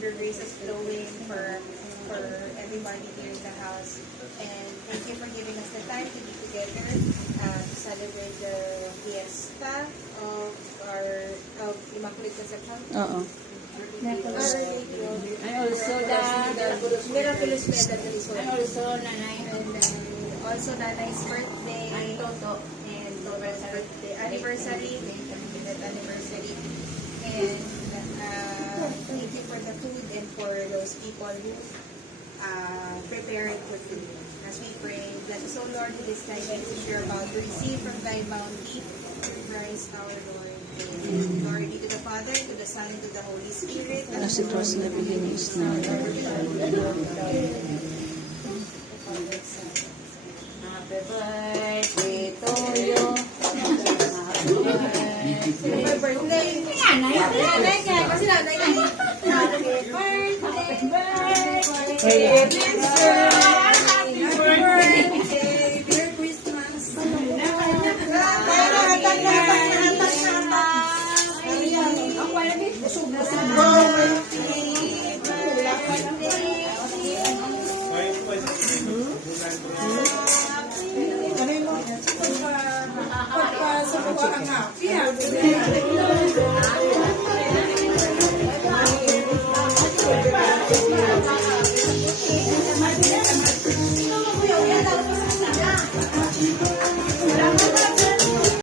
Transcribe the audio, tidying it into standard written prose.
your grace is flowing for everybody here in the house. And thank you for giving us the time to be together to celebrate the fiesta of of Immaculate Conception. Oo. And also the Miraculous Medal And also, nanay. And also Nanay's birthday. Ang toto. And Toto's birthday. Anniversary. That anniversary. And thank you for the food and for those people who prepared for food. As we pray, bless us, O Lord, who this time to share about to receive from thy bounty through Christ our Lord. Amen. Glory be to the Father, to the Son, and to the Holy Spirit. As it was in the beginning, is now, and ever shall be, Happy birthday to you. My birthday. Nanay. Nanay ka. Kasi nanay ka. Happy birthday. Ayan.